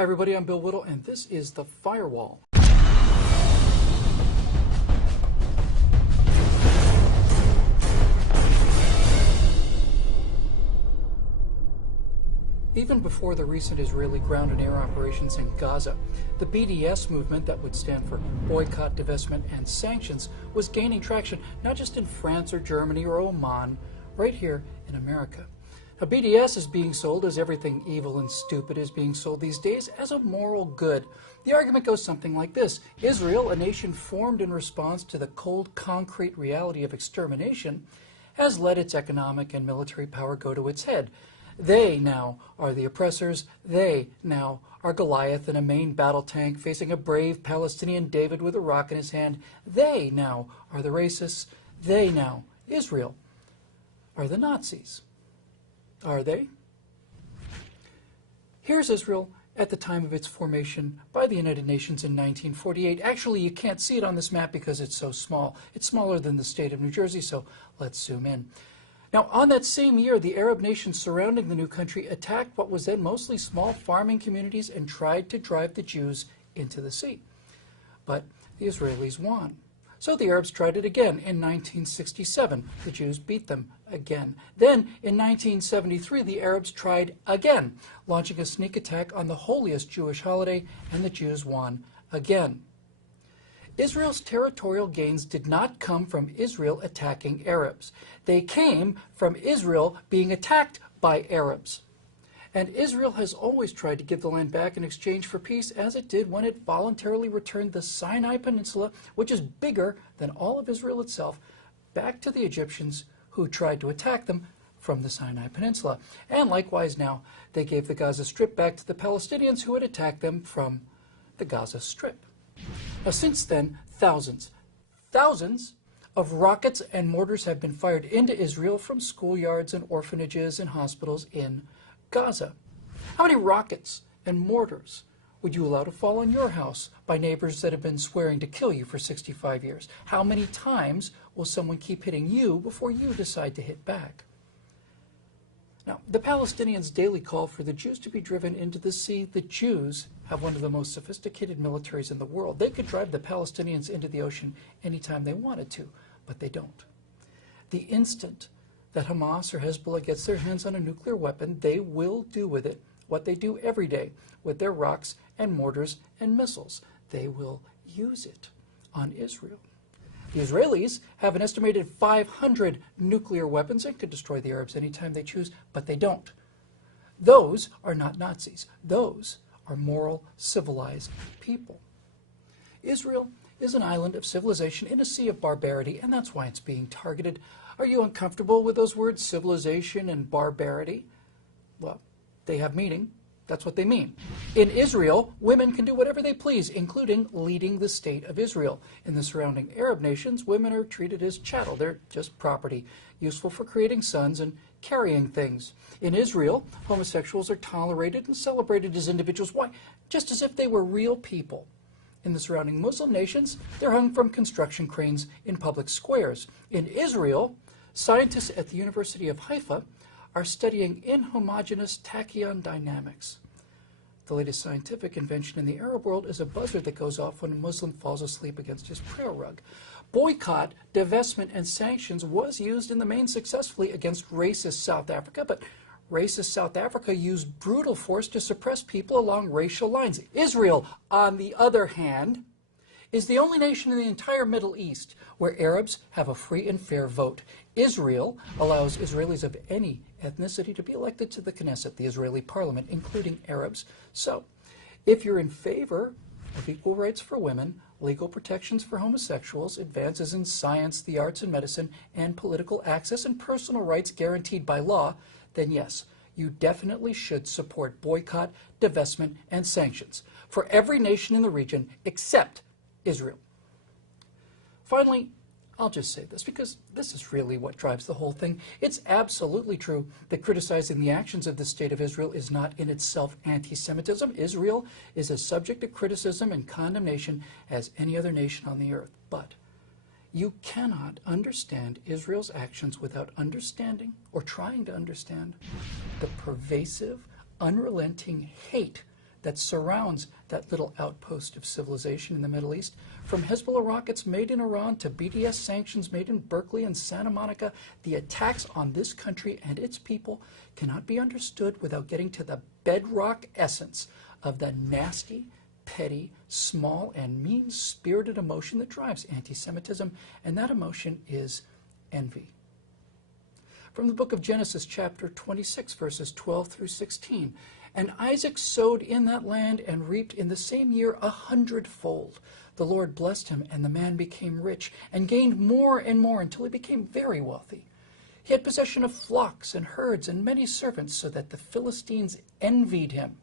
Hi everybody, I'm Bill Whittle, and this is The Firewall. Even before the recent Israeli ground and air operations in Gaza, the BDS movement, that would stand for Boycott, Divestment, and Sanctions, was gaining traction not just in France or Germany or Oman, right here in America. Now, BDS is being sold, as everything evil and stupid is being sold these days, as a moral good. The argument goes something like this: Israel, a nation formed in response to the cold, concrete reality of extermination, has let its economic and military power go to its head. They now are the oppressors. They now are Goliath in a main battle tank facing a brave Palestinian David with a rock in his hand. They now are the racists. They now, Israel, are the Nazis. Are they? Here's Israel at the time of its formation by the United Nations in 1948. Actually, you can't see it on this map because it's so small. It's smaller than the state of New Jersey, so let's zoom in. Now, on that same year, the Arab nations surrounding the new country attacked what was then mostly small farming communities and tried to drive the Jews into the sea. But the Israelis won. So the Arabs tried it again in 1967. The Jews beat them again. Then, in 1973, the Arabs tried again, launching a sneak attack on the holiest Jewish holiday, and the Jews won again. Israel's territorial gains did not come from Israel attacking Arabs. They came from Israel being attacked by Arabs. And Israel has always tried to give the land back in exchange for peace, as it did when it voluntarily returned the Sinai Peninsula, which is bigger than all of Israel itself, back to the Egyptians who tried to attack them from the Sinai Peninsula. And likewise now, they gave the Gaza Strip back to the Palestinians who had attacked them from the Gaza Strip. Now, since then, thousands of rockets and mortars have been fired into Israel from schoolyards and orphanages and hospitals in Gaza. How many rockets and mortars would you allow to fall on your house by neighbors that have been swearing to kill you for 65 years? How many times will someone keep hitting you before you decide to hit back? Now, the Palestinians daily call for the Jews to be driven into the sea. The Jews have one of the most sophisticated militaries in the world. They could drive the Palestinians into the ocean anytime they wanted to, but they don't. The instant that Hamas or Hezbollah gets their hands on a nuclear weapon, they will do with it what they do every day with their rocks and mortars and missiles. They will use it on Israel. The Israelis have an estimated 500 nuclear weapons and could destroy the Arabs anytime they choose, but they don't. Those are not Nazis. Those are moral, civilized people. Israel is an island of civilization in a sea of barbarity, and that's why it's being targeted. Are you uncomfortable with those words, civilization and barbarity? Well, they have meaning. That's what they mean. In Israel, women can do whatever they please, including leading the state of Israel. In the surrounding Arab nations, women are treated as chattel. They're just property, useful for creating sons and carrying things. In Israel, homosexuals are tolerated and celebrated as individuals. Why? Just as if they were real people. In the surrounding Muslim nations, they're hung from construction cranes in public squares. In Israel, scientists at the University of Haifa are studying inhomogeneous tachyon dynamics. The latest scientific invention in the Arab world is a buzzer that goes off when a Muslim falls asleep against his prayer rug. Boycott, divestment, and sanctions was used in the main successfully against racist South Africa, but racist South Africa used brutal force to suppress people along racial lines. Israel, on the other hand, is the only nation in the entire Middle East where Arabs have a free and fair vote. Israel allows Israelis of any ethnicity to be elected to the Knesset, the Israeli parliament, including Arabs. So, if you're in favor of equal rights for women, legal protections for homosexuals, advances in science, the arts and medicine, and political access and personal rights guaranteed by law, then yes, you definitely should support boycott, divestment, and sanctions for every nation in the region except Israel. Finally, I'll just say this because this is really what drives the whole thing. It's absolutely true that criticizing the actions of the State of Israel is not in itself anti-Semitism. Israel is as subject to criticism and condemnation as any other nation on the earth. But you cannot understand Israel's actions without understanding or trying to understand the pervasive, unrelenting hate that surrounds that little outpost of civilization in the Middle East. From Hezbollah rockets made in Iran to BDS sanctions made in Berkeley and Santa Monica, the attacks on this country and its people cannot be understood without getting to the bedrock essence of the nasty, petty, small, and mean-spirited emotion that drives anti-Semitism, and that emotion is envy. From the book of Genesis, chapter 26, verses 12 through 16, "And Isaac sowed in that land and reaped in the same year 100-fold. The Lord blessed him, and the man became rich and gained more and more until he became very wealthy. He had possession of flocks and herds and many servants, so that the Philistines envied him.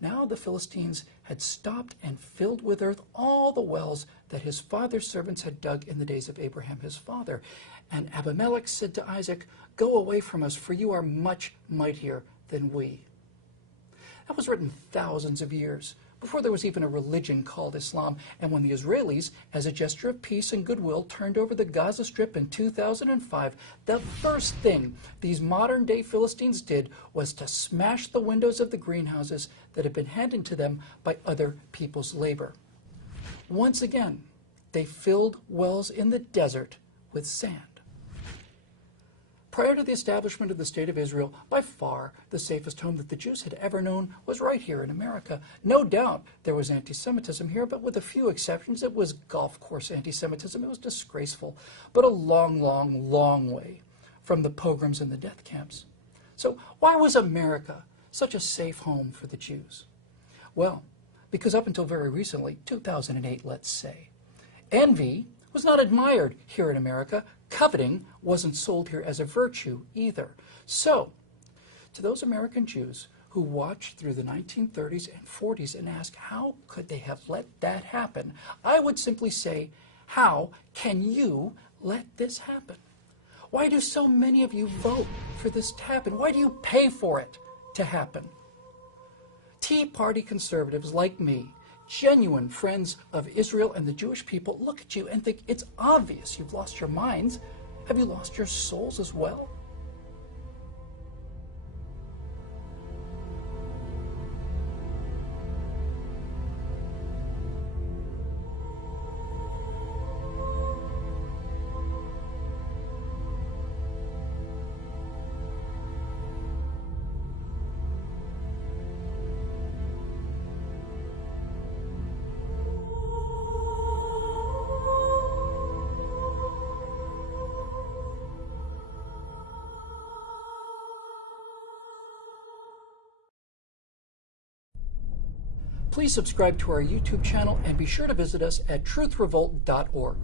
Now the Philistines had stopped and filled with earth all the wells that his father's servants had dug in the days of Abraham his father. And Abimelech said to Isaac, 'Go away from us, for you are much mightier than we.'" That was written thousands of years before there was even a religion called Islam, and when the Israelis, as a gesture of peace and goodwill, turned over the Gaza Strip in 2005, the first thing these modern-day Philistines did was to smash the windows of the greenhouses that had been handed to them by other people's labor. Once again, they filled wells in the desert with sand. Prior to the establishment of the State of Israel, by far the safest home that the Jews had ever known was right here in America. No doubt there was anti-Semitism here, but with a few exceptions, it was golf course anti-Semitism. It was disgraceful, but a long, long, long way from the pogroms and the death camps. So why was America such a safe home for the Jews? Well, because up until very recently, 2008, let's say, envy was not admired here in America. Coveting wasn't sold here as a virtue either. So, to those American Jews who watched through the 1930s and 40s and ask how could they have let that happen, I would simply say, how can you let this happen? Why do so many of you vote for this to happen? Why do you pay for it to happen? Tea Party conservatives like me, genuine friends of Israel and the Jewish people, look at you and think it's obvious you've lost your minds. Have you lost your souls as well? Please subscribe to our YouTube channel and be sure to visit us at truthrevolt.org.